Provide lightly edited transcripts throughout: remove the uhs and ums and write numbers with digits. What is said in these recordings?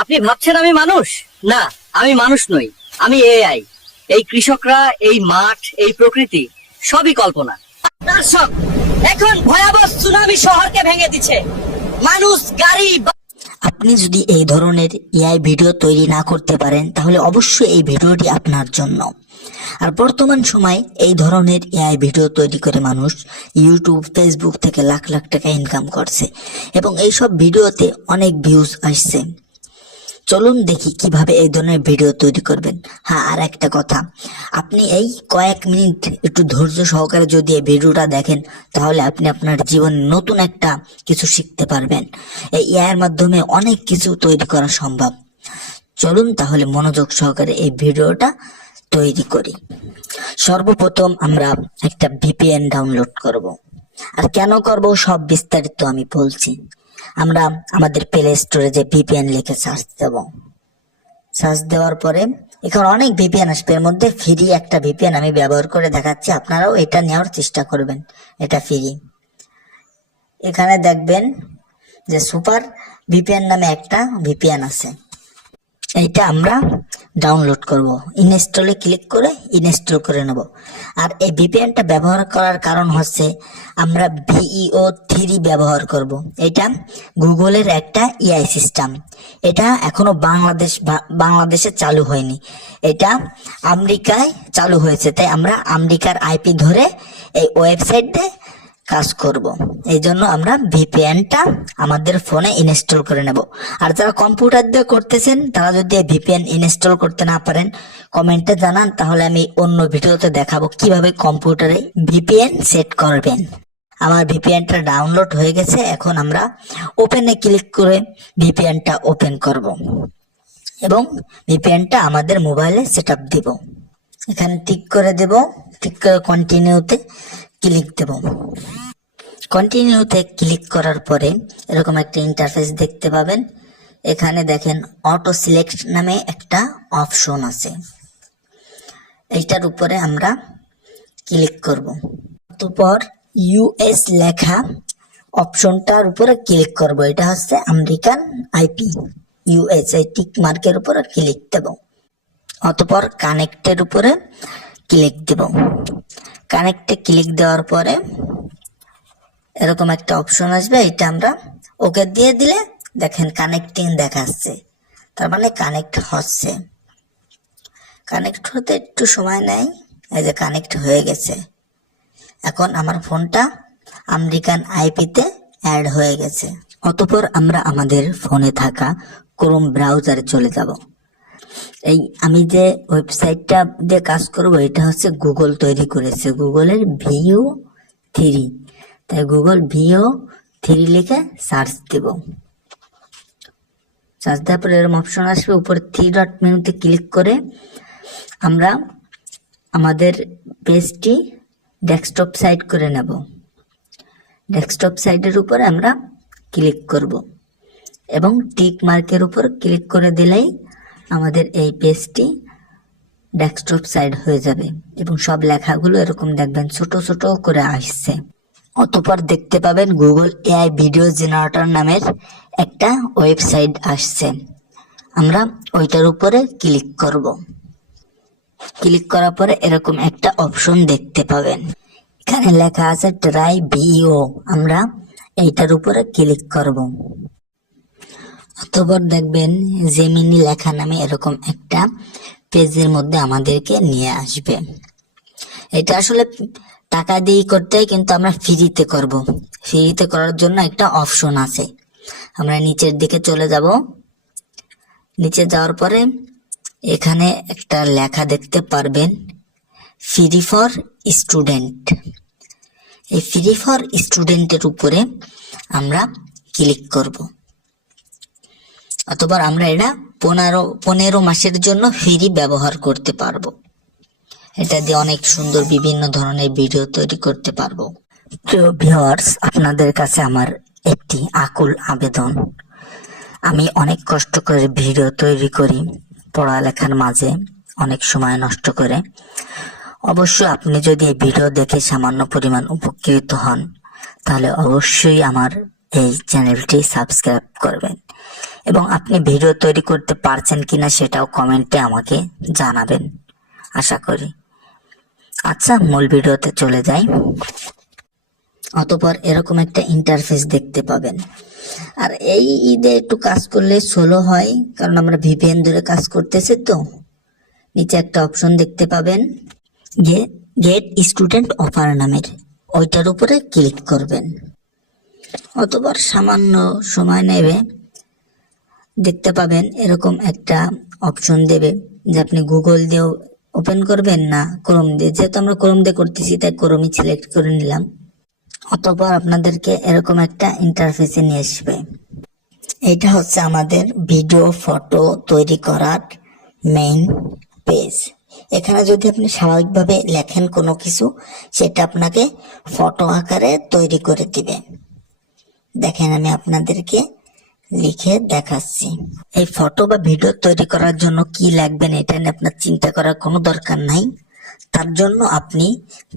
আপনি ভাবছেন আমি মানুষ? না, আমি মানুষ নই, আমি এআই। এই কৃষকরা, এই মাঠ, এই প্রকৃতি সবই কল্পনা। দর্শক, এখন ভয়াবহ সুনামি শহরকে ভেঙে দিচ্ছে। মানুষ, গাড়ি, আপনি যদি এই ধরনের এআই ভিডিও তৈরি না করতে পারেন তাহলে অবশ্যই এই ভিডিওটি আপনার জন্য। আর বর্তমান সময় এই ধরনের এআই ভিডিও তৈরি করে মানুষ ইউটিউব, ফেসবুক থেকে লাখ লাখ টাকা ইনকাম করছে এবং এইসব ভিডিওতে অনেক ভিউজ আসছে। চলুন দেখি কিভাবে এই ধরনের ভিডিও তৈরি করবেন। হ্যাঁ, আর একটা কথা, আপনি এই কয়েক মিনিট একটু ধৈর্য সহকারে যদি এই ভিডিওটা দেখেন তাহলে আপনি আপনার জীবনে নতুন একটা কিছু শিখতে পারবেন। এই এআইয়ের মাধ্যমে অনেক কিছু তৈরি করা সম্ভব। চলুন তাহলে মনোযোগ সহকারে এই ভিডিওটা তৈরি করি। সর্বপ্রথম আমরা একটা ভিপিএন ডাউনলোড করব। আর কেন করব সব বিস্তারিত আমি বলছি। আমরা আমাদের প্লে স্টোরে যে ভিপিএন লিখে সার্চ দেব। সার্চ দেওয়ার পরে এখানে অনেক ভিপিএন আসবে, এর মধ্যে ফ্রি একটা ভিপিএন আমি ব্যবহার করে দেখাচ্ছি, আপনারাও এটা নেওয়ার চেষ্টা করবেন, এটা ফ্রি। এখানে দেখবেন যে সুপার ভিপিএন নামে একটা ভিপিএন আছে, এইটা আমরা ডাউনলোড করব। ইনস্টলে ক্লিক করে ইনস্টল করে নেব। আর এই ভিপিএনটা ব্যবহার করার কারণ হচ্ছে আমরা VEO3 ব্যবহার করব। এটা গুগলের একটা এআই সিস্টেম। এটা এখনো বাংলাদেশে চালু হয়নি, এটা আমেরিকায় চালু হয়েছে। তাই আমরা আমেরিকার আইপি ধরে এই ওয়েবসাইটে কাজ করব। এই জন্য আমরা ভিপিএনটা আমাদের ফোনে ইনস্টল করে নেব। আর যারা কম্পিউটার দিয়ে করতেছেন তারা যদি ভিপিএন ইনস্টল করতে না পারেন কমেন্টে জানান, তাহলে আমি অন্য ভিডিওতে দেখাবো কিভাবে কম্পিউটারে ভিপিএন সেট করবেন। আমার ভিপিএনটা ডাউনলোড হয়ে গেছে। এখন আমরা ওপেনে ক্লিক করে ভিপিএনটা ওপেন করব এবং ভিপিএনটা আমাদের মোবাইলে সেটআপ দিব। এখানে টিক করে দেব, টিক করে কন্টিনিউতে ক্লিক দেব। কন্টিনিউতে ক্লিক করার পরে এরকম একটা ইন্টারফেস দেখতে পাবেন। এখানে দেখেন অটো সিলেক্ট নামে একটা অপশন আছে, এইটার উপরে আমরা ক্লিক করব। তারপর ইউএস লেখা অপশনটার উপরে ক্লিক করব। এটা হচ্ছে আমেরিকান আইপি ইউএস, এই টিক মার্কের উপরে ক্লিক দেব। অতঃপর কানেক্টের উপরে ক্লিক দেব। কানেক্টে ক্লিক দেওয়ার পরে এরকম একটা অপশন আসবে, এটা আমরা ওকে দিয়ে দিলে দেখেন কানেক্টিং দেখাচ্ছে, তার মানে কানেক্ট হচ্ছে। কানেক্ট হতে একটু সময় নেয়, এই যে কানেক্ট হয়ে গেছে। এখন আমার ফোনটা আমেরিকান আইপিতে অ্যাড হয়ে গেছে। অতঃপর আমরা আমাদের ফোনে থাকা ক্রোম ব্রাউজারে চলে যাব। এই আমি যে ওয়েবসাইটটা দিয়ে কাজ করব এটা হচ্ছে গুগল তৈরি করেছে, গুগলের VEO3। তাই গুগল VEO3 লিখে সার্চ দেব। সার্চ দেওয়ার পরে এরকম অপশন আসবে, উপরে 3 ডট মেনুতে ক্লিক করে আমরা আমাদের পেজটি ডেস্কটপ সাইড করে নেব। ডেস্কটপ সাইডের উপরে আমরা ক্লিক করব এবং টিক মার্কের উপর ক্লিক করে দিলেই আমাদের এই পেজটি ডেস্কটপ সাইড হয়ে যাবে এবং সব লেখাগুলো এরকম দেখবেন ছোট ছোট করে আসছে। অতঃপর দেখতে পাবেন গুগল এআই ভিডিও জেনারেটর নামের একটা ওয়েবসাইট আসছে, আমরা ওইটার উপরে ক্লিক করব। ক্লিক করার পরে এরকম একটা অপশন দেখতে পাবেন, এখানে লেখা আছে ট্রাই VEO, আমরা এইটার উপরে ক্লিক করব। অতঃপর দেখবেন জেমিনি লেখা নামে এরকম একটা পেজের মধ্যে আমাদেরকে নিয়ে আসবে। এটা আসলে টাকা দিয়ে করতে হয়, কিন্তু আমরা ফ্রিতে করব। ফ্রিতে করার জন্য একটা অপশন আছে, আমরা নিচের দিকে চলে যাব। নিচে যাওয়ার পরে এখানে একটা লেখা দেখতে পারবেন ফ্রি ফর স্টুডেন্ট। এই ফ্রি ফর স্টুডেন্টের উপরে আমরা ক্লিক করব। অতঃপর আমরা এটা 15 মাসের জন্য ফ্রি ব্যবহার করতে পারবো। এটা দিয়ে অনেক সুন্দর বিভিন্ন ধরনের ভিডিও তৈরি করতে পারবো। প্রিয় ভিউয়ার্স, আপনাদের কাছে আমার একটি আকুল আবেদন। আমি অনেক কষ্ট করে ভিডিও তৈরি করি, পড়ালেখার মাঝে অনেক সময় নষ্ট করে। অবশ্য আপনি যদি এই ভিডিও দেখে সামান্য পরিমাণ উপকৃত হন তাহলে অবশ্যই আমার এই চ্যানেলটি সাবস্ক্রাইব করবেন এবং আপনি ভিডিও তৈরি করতে পারছেন কিনা সেটাও কমেন্টে আমাকে জানাবেন আশা করি। আচ্ছা, মূল ভিডিওতে চলে যাই। অতঃপর এরকম একটা ইন্টারফেস দেখতে পাবেন। আর এই ঈদে একটু কাজ করলে স্লো হয়, কারণ আমরা ভিপিএন ধরে কাজ করতেছি। তো নিচে একটা অপশন দেখতে পাবেন, গেট স্টুডেন্ট অফার নামের, ওইটার উপরে ক্লিক করবেন। অতঃপর সামান্য সময় নেবে, দেখতে পাবেন এরকম একটা অপশন দেবে যে আপনি গুগল দিয়েও ওপেন করবেন না ক্রোম দিয়ে। যেহেতু আমরা ক্রোম দিয়ে করতেছি তাই ক্রোমই সিলেক্ট করে নিলাম। অতঃপর আপনাদেরকে এরকম একটা ইন্টারফেসে নিয়ে আসবে। এটা হচ্ছে আমাদের ভিডিও ফটো তৈরি করার মেইন পেজ। এখানে যদি আপনি স্বাভাবিকভাবে লেখেন কোনো কিছু, সেটা আপনাকে ফটো আকারে তৈরি করে দিবে। দেখেন আমি আপনাদেরকে লিখে দেখাচ্ছি। এই ফটো বা ভিডিও তৈরি করার জন্য কি লাগবেন এটা নিয়ে আপনার চিন্তা করার কোনো দরকার নাই। তার জন্য আপনি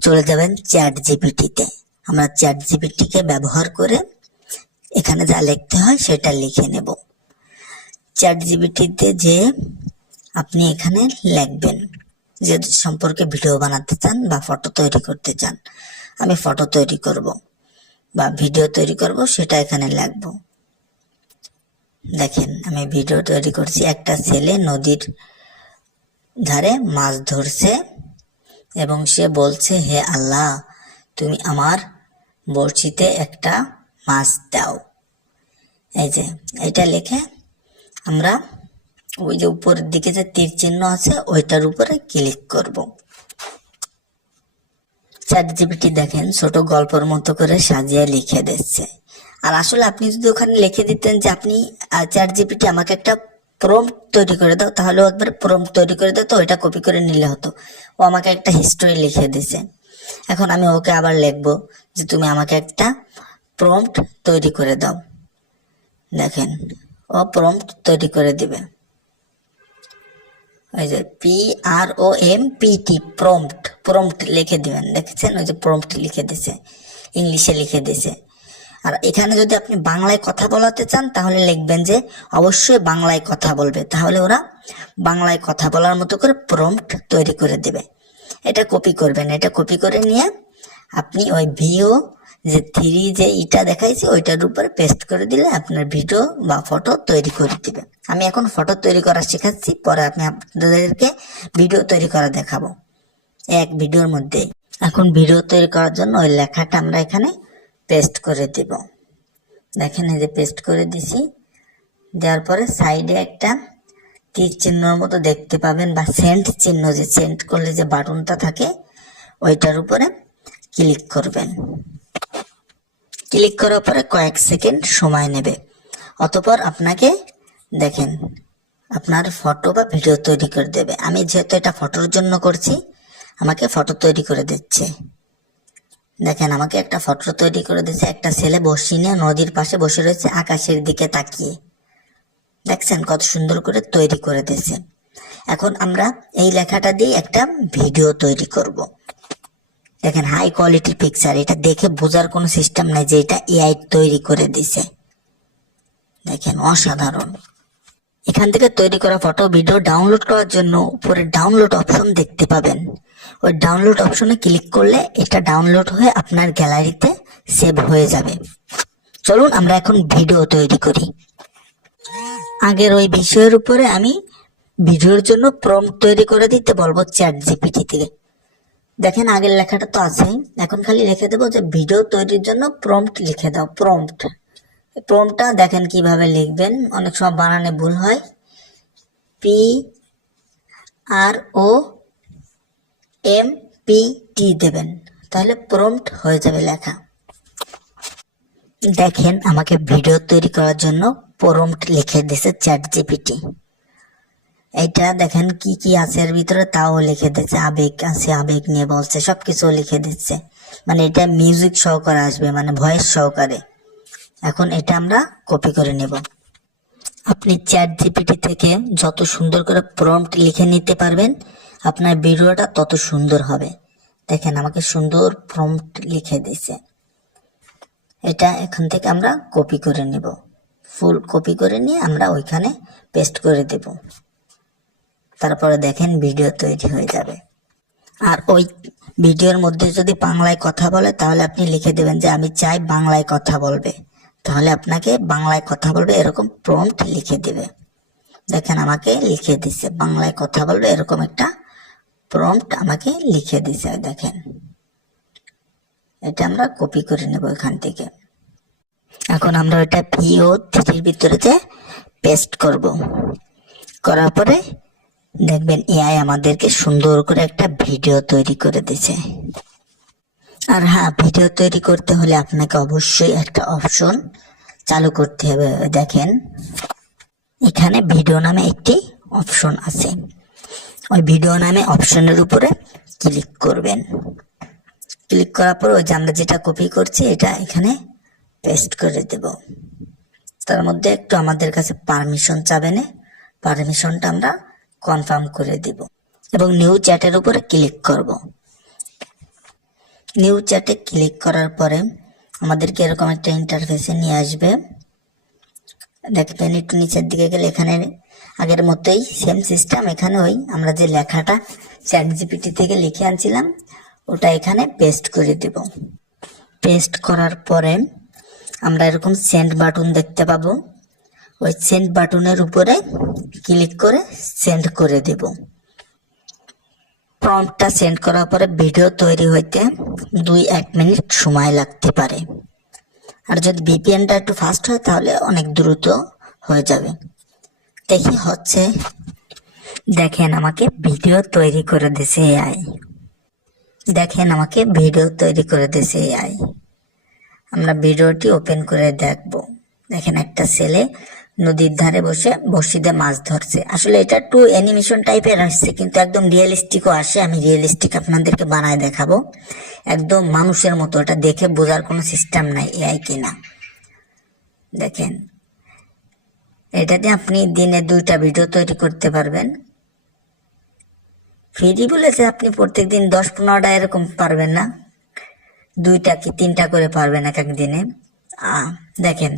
চলে যাবেন চ্যাট জিপিটিতে। আমরা চ্যাট জিপিটিকে ব্যবহার করে এখানে যা লিখতে হয় সেটা লিখে নেব। চ্যাট জিপিটিতে যে আপনি এখানে লিখবেন যে সম্পর্কে ভিডিও বানাতে চান বা ফটো তৈরি করতে চান। আমি ফটো তৈরি করব বা ভিডিও তৈরি করব, সেটা এখানে লিখবো। দেখেন আমি ভিডিও তৈরি করছি। একটা ছেলে নদীর ধারে মাছ ধরছে এবং সে বলছে, হে আল্লাহ, তুমি আমার বড়শিতে একটা মাছ দাও। এই যে এটা লিখে আমরা ওই যে উপরের দিকে যে তীর চিহ্ন আছে ওইটার উপরে ক্লিক করব। চ্যাট জিপিটি দেখেন ছোট গল্পের মতো করে সাজিয়ে লিখে দিচ্ছে। আর আসলে আপনি যদি ওখানে লিখে দিতেন যে আপনি চ্যাট জিপিটি আমাকে একটা প্রম্পট তৈরি করে দাও, তাহলে একবার প্রম্পট তৈরি করে দাও, তো ওইটা কপি করে নিলে হতো। ও আমাকে একটা হিস্টোরি লিখে দিছে। এখন আমি ওকে আবার লিখবো যে তুমি আমাকে একটা প্রম্পট তৈরি করে দাও। দেখেন ও প্রম্পট তৈরি করে দিবে। ওই যে PROMPT প্রম্পট, প্রম্পট লিখে দিবেন। দেখেছেন ওই যে প্রম্পট লিখে দিছে, ইংলিশে লিখে দিছে। আর এখানে যদি আপনি বাংলায় কথা বলাতে চান তাহলে লিখবেন যে অবশ্যই বাংলায় কথা বলবে, তাহলে ওরা বাংলায় কথা বলার মতো করে প্রম্পট তৈরি করে দেবে। এটা কপি করবেন। এটা কপি করে নিয়ে আপনি ওই ভিও যে 3 যে ইটা দেখাইছি ওইটার উপরে পেস্ট করে দিলে আপনার ভিডিও বা ফটো তৈরি করে দিবে। আমি এখন ফটো তৈরি করা শেখাচ্ছি, পরে আমি আপনাদেরকে ভিডিও তৈরি করা দেখাবো এক ভিডিওর মধ্যে। এখন ভিডিও তৈরি করার জন্য ওই লেখাটা আমরা এখানে পেস্ট করে দিব। দেখেন এই যে পেস্ট করে দিছি। দেওয়ার পরে সাইডে একটা তীর চিহ্নের মতো দেখতে পাবেন বা সেন্ড চিহ্ন, যে সেন্ড করলে যে বাটনটা থাকে ওইটার উপরে ক্লিক করবেন। ক্লিক করার পরে কয়েক সেকেন্ড সময় নেবে। অতঃপর আপনাকে দেখেন আপনার ফটো বা ভিডিও তৈরি করে দেবে। আমি যেহেতু এটা ফটোর জন্য করছি, আমাকে ফটো তৈরি করে দিচ্ছে। দেখেন আমাকে একটা ফটো তৈরি করে দিচ্ছে। একটা ছেলে বসে নিয়ে নদীর পাশে বসে রয়েছে আকাশের দিকে তাকিয়ে। দেখছেন কত সুন্দর করে তৈরি করে দিয়েছে। এখন আমরা এই লেখাটা দিয়ে একটা ভিডিও তৈরি করব। দেখেন হাই কোয়ালিটি পিকচার, এটা দেখে বোঝার কোনো সিস্টেম নাই যে এটা এআই তৈরি করে দিছে। দেখেন অসাধারণ। এখান থেকে তৈরি করা ফটো ভিডিও ডাউনলোড করার জন্য উপরে ডাউনলোড অপশন দেখতে পাবেন। ওই ডাউনলোড অপশনে ক্লিক করলে এটা ডাউনলোড হয়ে আপনার গ্যালারিতে সেভ হয়ে যাবে। চলুন আমরা এখন ভিডিও তৈরি করি। আগের ওই বিষয়ের উপরে আমি ভিডিওর জন্য প্রম্পট তৈরি করে দিতে বলবো চ্যাট জিপিটি থেকে। দেখেন আগের লেখাটা তো আছেই, এখন খালি লিখে দেবো যে ভিডিও তৈরির জন্য প্রম্পট লিখে দাও। প্রম্পট, প্রম্পটটা দেখেন কিভাবে লিখবেন, অনেক সময় বানানে ভুল হয়। PROMPT দেবেন, তাহলে প্রম্পট হয়ে যাবে লেখা। দেখেন আমাকে ভিডিও তৈরি করার জন্য প্রম্পট লিখে দিয়েছে চ্যাট জিপিটি। এইটা দেখেন কি কি আছে এর ভিতরে তাও লিখে দিচ্ছে। আবেগ আছে, আবেগ নিয়ে বলছে, সবকিছু লিখে দিচ্ছে। মানে এটা মিউজিক সহকারে আসবে, মানে ভয়েস সহকারে। এখন এটা আমরা কপি করে নেব। আপনি চ্যাট জিপিটি থেকে যত সুন্দর করে প্রম্পট লিখে নিতে পারবেন আপনার ভিডিওটা তত সুন্দর হবে। দেখেন আমাকে সুন্দর প্রম্পট লিখে দিছে। এটা এখান থেকে আমরা কপি করে নেব, ফুল কপি করে নিয়ে আমরা ওইখানে পেস্ট করে দেব। তারপরে দেখেন ভিডিও তৈরি হয়ে যাবে। আর ওই ভিডিওর মধ্যে যদি বাংলায় কথা বলে তাহলে আপনি লিখে দেবেন যে আমি চাই বাংলায় কথা বলবে, তাহলে আপনাকে বাংলায় কথা বলবে এরকম প্রম্পট লিখে দিবে। দেখেন আমাকে লিখে দিছে বাংলায় কথা বলবে, এরকম একটা প্রম্পট আমাকে লিখে দিছে। দেখেন এটা আমরা কপি করে নেব এখান থেকে। এখন আমরা ওইটা VO3 ভিতরে যে পেস্ট করব, করার পরে দেখবেন এআই আমাদেরকে সুন্দর করে একটা ভিডিও তৈরি করে দিছে। আর হ্যাঁ, ভিডিও তৈরি করতে হলে আপনাকে অবশ্যই একটা অপশন চালু করতে হবে। দেখেন এখানে ভিডিও নামে একটি অপশন আছে, ওই ভিডিও নামে অপশনের উপরে ক্লিক করবেন। ক্লিক করার পর ওই যে আমরা যেটা কপি করছি এটা এখানে পেস্ট করে দেব। তার মধ্যে একটু আমাদের কাছে পারমিশন চাবে না, পারমিশনটা আমরা কনফার্ম করে দিব এবং নিউ চ্যাটের উপরে ক্লিক করব। নিউ চ্যাটে ক্লিক করার পরে আমাদেরকে এরকম একটা ইন্টারফেসে নিয়ে আসবে। দেখবেন একটু নিচের দিকে গেলে এখানে আগের মতোই সেম সিস্টেম, এখানে ওই আমরা যে লেখাটা ChatGPT থেকে লিখে আনছিলাম ওটা এখানে পেস্ট করে দেব। পেস্ট করার পরে আমরা এরকম সেন্ড বাটন দেখতে পাবো, ওই সেন্ড বাটনের উপরে ক্লিক করে সেন্ড করে দেব। প্রম্পটটা সেন্ড করার পরে ভিডিও তৈরি হইতে 2-1 মিনিট সময় লাগতে পারে। আর যদি VPNটা একটু ফাস্ট হয় তাহলে অনেক দ্রুত হয়ে যাবে। দেখি হচ্ছে, দেখেন আমাকে ভিডিও তৈরি করে দিছে এআই। দেখেন আমাকে ভিডিও তৈরি করে দিছে এআই। আমরা ভিডিওটি ওপেন করে দেখব। দেখেন একটা ছেলে নদীর ধারে বসে বড়শি দিয়ে মাছ ধরছে। আসলে এটা একটু অ্যানিমেশন টাইপের আসছে, কিন্তু একদম রিয়েলিস্টিকও আসে। আমি রিয়েলিস্টিক আপনাদেরকে বানায় দেখাবো, একদম মানুষের মতো। এটা দেখে বোঝার কোনো সিস্টেম নাই এআই কিনা। দেখেন এটা দিয়ে আপনি দিনে 2টা ভিডিও তৈরি করতে পারবেন। ফ্রি বলেছে আপনি প্রত্যেকদিন 10-15টা এরকম পারবেন না, 2টা কি 3টা করে পারবেন এক এক দিনে। দেখেন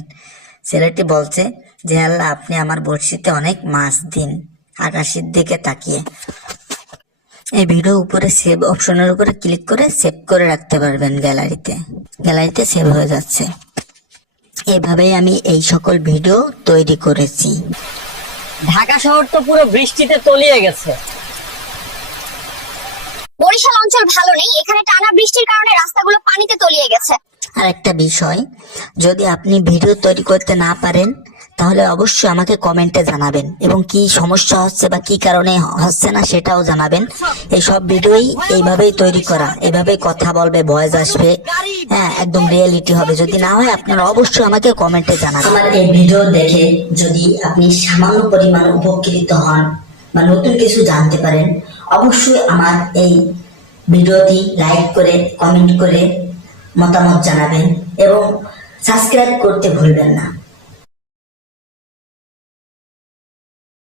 ছেলেটি বলছে যে আল্লাহ আপনি আমার বড়শিতে অনেক মাছ দিন, আকাশের দিকে তাকিয়ে। এই ভিডিও উপরে সেভ অপশনের উপরে ক্লিক করে সেভ করে রাখতে পারবেন গ্যালারিতে। গ্যালারিতে সেভ হয়ে যাচ্ছে। এভাবেই আমি এই সকল ভিডিও তৈরি করেছি। ঢাকা শহর তো পুরো বৃষ্টিতে তলিয়ে গেছে। বরিশাল অঞ্চল ভালো নেই, এখানে টানা বৃষ্টির কারণে রাস্তাগুলো পানিতে তলিয়ে গেছে। আর একটা বিষয়, যদি আপনি ভিডিও তৈরি করতে না পারেন তাহলে অবশ্যই আমাকে কমেন্টে জানাবেন এবং কি সমস্যা হচ্ছে বা কি কারণে হচ্ছে না সেটাও জানাবেন। এই সব ভিডিওই এইভাবেই তৈরি করা, এভাবেই কথা বলবে, ভয়েস আসবে, হ্যাঁ একদম রিয়েলিটি হবে। যদি না হয় আপনারা অবশ্যই আমাকে কমেন্টে জানাবেন। আমার এই ভিডিও দেখে যদি আপনি সামান্য পরিমাণ উপকৃত হন বা নতুন কিছু জানতে পারেন, অবশ্যই আমার এই ভিডিওটি লাইক করে কমেন্ট করে মতামত জানাবেন এবং সাবস্ক্রাইব করতে ভুলবেন না।